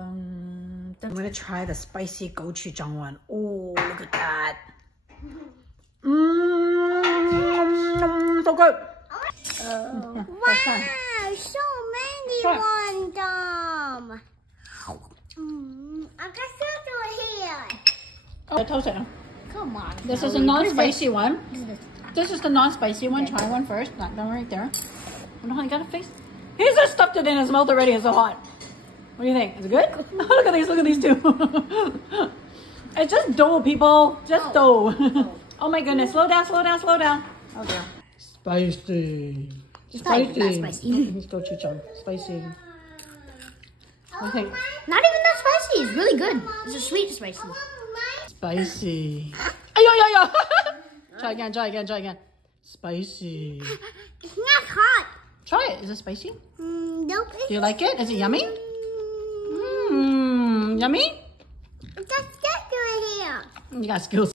I'm gonna try the spicy gochujang one. Oh, look at that. Mmm, so good. Wow, so many one them. I got something here. Oh, toast it. Come on. This is a non-spicy one. This is the non-spicy one. Try one first. That one right there. Oh no, I got a face. He's just stuffed it in his mouth already. It's so hot. What do you think? Is it good? Look at these. Look at these two. It's just dough, people. Just dough. Oh my goodness. Slow down, slow down, slow down. Oh dear. Spicy. Spicy. Not spicy. Let's go gochujang. Spicy. What do you think? Not even that spicy. It's really good. It's a sweet spicy. Spicy. Ayo. Try again, try again, try again. Spicy. It's not hot. Try it. Is it spicy? Nope. Do you like it? Is it yummy? Mmm, yummy? That's right here. You got skills.